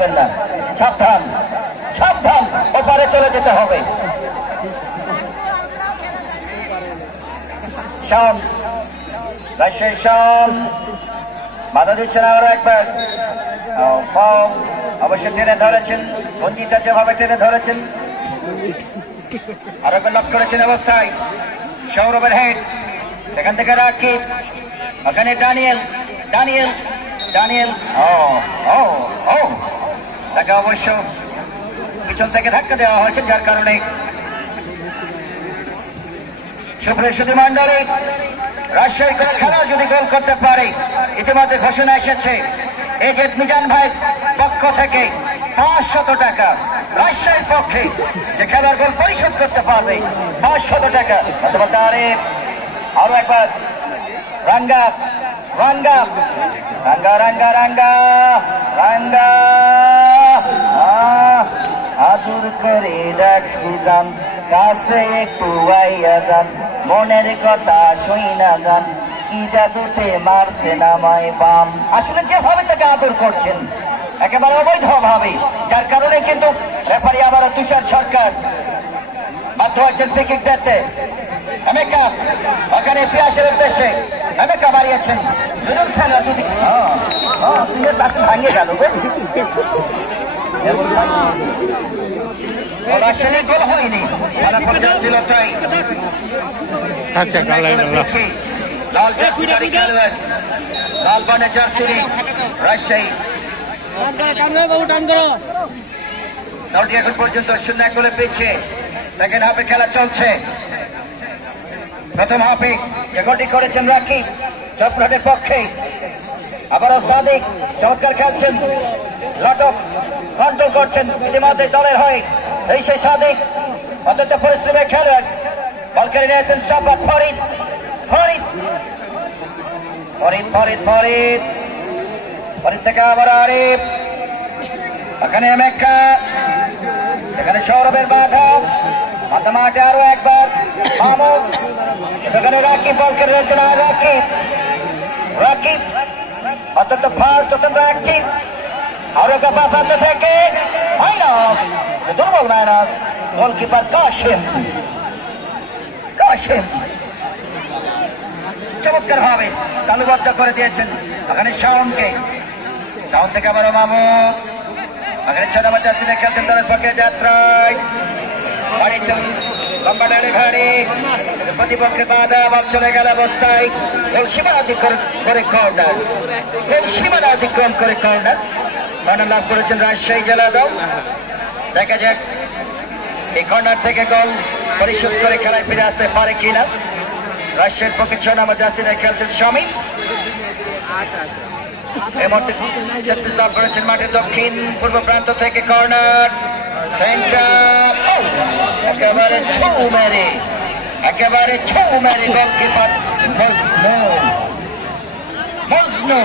যাবেন না, সাবধান সাবধান, ওপারে চলে যেতে হবে। শাম রাজশাহী শাম বাধা দিচ্ছেন আরো একবার, অবশ্য টেনে ধরেছেন, গঞ্জিটা যেভাবে টেনে ধরেছেন আরো একবার লক করেছেন অবস্থায়। সৌরভের হেড, সেখান থেকে রাকিব, ওখানে দানিয়েল দানিয়েল দানিয়েল তাকে অবশ্য পিছন থেকে ধাক্কা দেওয়া হয়েছে, যার কারণে সুপ্রসুধী মন্ডলী রাজশাহী করে খেলা যদি গোল করতে পারে, ইতিমধ্যে ঘোষণা এসেছে এজেড মিজান ভাই পক্ষ থেকে 500 টাকা, রাজশাহীর পক্ষে যে খেলার গোল পরিশোধ করতে পারবে 500 টাকা। আরো একবার রাঙ্গা রাঙ্গা রাঙ্গা রাঙ্গা রাঙ্গা রাঙ্গা আদুর করে রাখছি যান, কাছে একটু আইয়া যান, মনের কথা শুইনা যান, কি জাদুতে মারছে নামায় বাম। আসলে যেভাবে তাকে আদর করছেন একেবারে অবৈধভাবে, যার কারণে কিন্তু রেফারি আবার তুষার সরকার বাধ্য হয়েছেন ফ্রি কিক দিতে। এমেকা ওখানে পিয়াসের উদ্দেশ্যে এমেকা বাড়িয়েছেন, দুজন খেলা দুটি ভাঙিয়ে গেল, রাজশাহীর গোল হয়নি, ফলাফল যাচ্ছিল তাই। লাল জার্সি খেলবেন, লাল বর্ণের জার্সি রাজশাহী দলটি এখন পর্যন্ত 0 গোলে পেয়েছে। সেকেন্ড হাফে খেলা চলছে। প্রথম হাফে যে গোলটি করেছেন রাকিব চট্টগ্রামের পক্ষে, আবারও সাদিক চমৎকার খেলছেন, লটক কন্ট্রোল করছেন ইতিমধ্যে দলের হয়ে, এই সেই সাদিক অত্যন্ত পরিশ্রমে খেলবেন, বল কেড়ে নিয়েছেন সাফাত ফরিদ ফরিদ ফরিদ ফরিদ ফরিদ ফরিদ থেকে আবার আরিফ, এখানে মেক্কা, এখানে সৌরভের বাধা, মাঠে আরো একবার মাহমুদ, এখানে রাকিব বল কেড়ে নিয়েছেন, আর রাকিব রাকিব অত্যন্ত ফাস্ট, অত্যন্ত অ্যাক্টিভ, আরো কাপা প্রান্ত থেকে মাইনাস, দুর্বল মাইনাস, গোলকিপার কাশেম কাশেম চমৎকার ভাবে তালুবদ্ধ করে দিয়েছেন। এখানে শাওনকে, শাওন থেকে আবারও মাহমুদ, এখানে 6 নম্বর জার্সিতে খেলছেন দলের পক্ষে যাত্রায়, বাড়িয়েছেন লম্বা ডেলিভারি, প্রতিপক্ষের বাধা, বল চলে গেল অবস্থায়, গোল সীমা অতিক্রম করে কর্নার, গোল সীমানা অতিক্রম করে কর্নার লাভ করেছেন রাজশাহী জেলা দল। দেখা যাক এই কর্নার থেকে গোল পরিশোধ করে খেলায় ফিরে আসতে পারে কিনা। রাজশাহীর পক্ষে 6 নম্বর জার্সিতে খেলছেন শামীম, এই মুহূর্তে লাভ করেছেন মাঠের দক্ষিণ পূর্ব প্রান্ত থেকে কর্নার, সেন্টার, একেবারে ছৌ মেরে গোলকিপার মজনু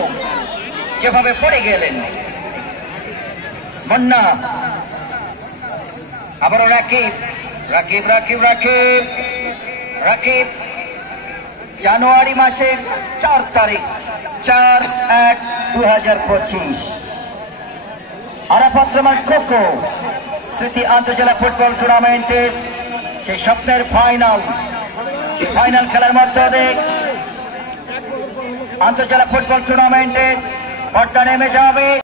যেভাবে পড়ে গেলেন। মুন্না আবারও রাকিব রাকিব রাকিব রাকিব রাকিব জানুয়ারি মাসের 4 তারিখ 4/1/2025 আরাফাত রহমান কোকো স্মৃতি আন্তর্জেলা ফুটবল টুর্নামেন্টের সেই স্বপ্নের ফাইনাল, সেই ফাইনাল খেলার মধ্য দিয়ে আন্তর্জেলা ফুটবল টুর্নামেন্টের পর্দা নেমে যাবে।